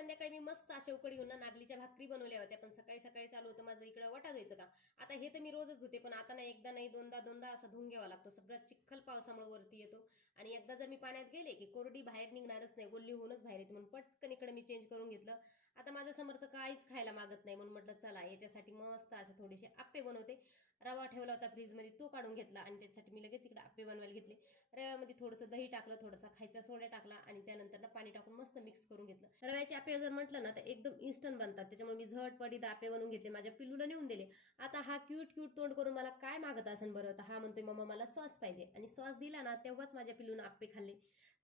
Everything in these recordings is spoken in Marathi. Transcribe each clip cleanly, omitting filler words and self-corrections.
संध्याकाळी मी मस्त अशा उकडीहून ना नागलीच्या भाकरी बनवल्या होत्या, पण सकाळी सकाळी चालू होतं माझं इकडं वाटा धुवायचं काम. आता हे तर मी रोजच धुते, पण आता ना एकदा नाही दोनदा असा धुवून घ्यावा लागतो. सगळं चिखल पावसामुळे वरती येतो आणि एकदा जर मी पाण्यात गेले की कोरडी बाहेर निघणारच नाही, ओली होऊनच बाहेर येते. म्हणून पटकन इकडे मी चेंज करून घेतलं. आता माझं समर्थ काहीच खायला मागत नाही, म्हणून म्हटलं चला याच्यासाठी मस्त असं थोडेसे आप्पे बनवते. रवा ठेवला होता फ्रीजमध्ये, तो काढून घेतला आणि त्याच्यासाठी मी लगेच इकडे आप्पे बनवायला घेतले. रव्यामध्ये थोडंसं दही टाकलं, थोडासा खायचा सोडा टाकला आणि त्यानंतर ना पाणी टाकून मस्त मिक्स करून घेतलं. रव्याचे आप्पे जर म्हटलं ना तर एकदम इन्स्टंट बनतात, त्याच्यामुळे मी झटपटीत आप्पे बनवून घेतले, माझ्या पिल्लूला नेऊन दिले. आता हा क्यूट क्यूट तोंड करून मला काय मागत असेल बरं, तर हा म्हणतोय मम्मा मला सॉस पाहिजे, आणि सॉस दिला ना तेव्हाच माझ्या पिल्लूनं आप्पे खाल्ले.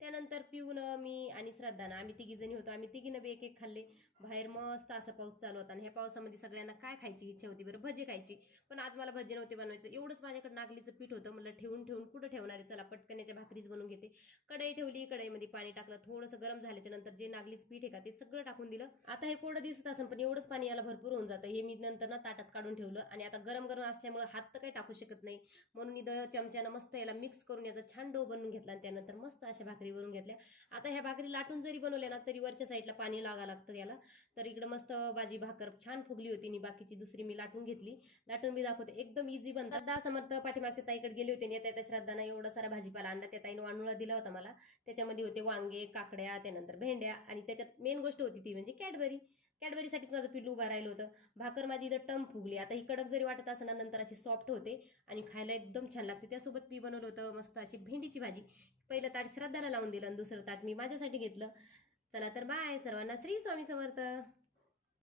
त्यानंतर पिऊनं, मी आणि श्रद्धानं, आम्ही तिघीजणी होतो, आम्ही तिघीनं बी एक एक खाल्ले. बाहेर मस्त असा पाऊस चालू होता आणि ह्या पावसामध्ये सगळ्यांना काय खायची इच्छा होती बरं, भजी खायची. पण आज मला भजी नव्हते बनवायचं, एवढंच माझ्याकडे नागलीचं पीठ होतं. म्हटलं ठेवून ठेवून कुठं ठेवणार आहे, चला पटकन याच्या भाकरीच बनवून घेते. कढई ठेवली, कढईमध्ये पाणी टाकलं, थोडंसं गरम झाल्याच्या नंतर जे नागलीचं पीठ आहे का ते सगळं टाकून दिलं. आता हे कोरडं दिसत असेल, पण एवढंच पाणी याला भरपूर होऊन जातं. हे मी नंतर ना ताटात काढून ठेवलं आणि आता गरम गरम असल्यामुळे हात तर काही टाकू शकत नाही, म्हणून इथं चमच्यानं मस्त याला मिक्स करून याचा छान डो बनवून घेतला आणि त्यानंतर मस्त अशा भाकरी बनवून घेतल्या. आता ह्या भाकरी लाटून जरी बनवल्या ना तरी वरच्या साईडला पाणी लागा लागतं याला. तर इकडं मस्त माझी भाकर छान फुगली होती आणि बाकीची दुसरी मी लाटून घेतली. लाटून मी दाखवते, एकदम इझी बनतात. श्रद्धा समर्थ पाठीमागच्या ताईकडे गेले होते आणि त्या श्रद्धानं एवढा सारा भाजीपाला आणला, त्या ताईनं वाणुळा दिला होता मला. त्याच्यामध्ये होते वांगे, काकड्या, त्यानंतर भेंड्या आणि त्याच्यात मेन गोष्ट होती ती म्हणजे कॅडबरी. कॅडबरीसाठीच माझं पिल्लू उभा राहिलं होतं. भाकर माझी इथं टम फुगली. आता ही कडक जरी वाटत असं ना नंतर अशी सॉफ्ट होते आणि खायला एकदम छान लागते. त्यासोबत मी बनवलं होतं मस्त अशी भेंडीची भाजी. पहिलं ताट श्रद्धाला लावून दिलं आणि दुसरं ताट मी माझ्यासाठी घेतलं. चला तर बाय सर्वांना, श्री स्वामी समर्थ.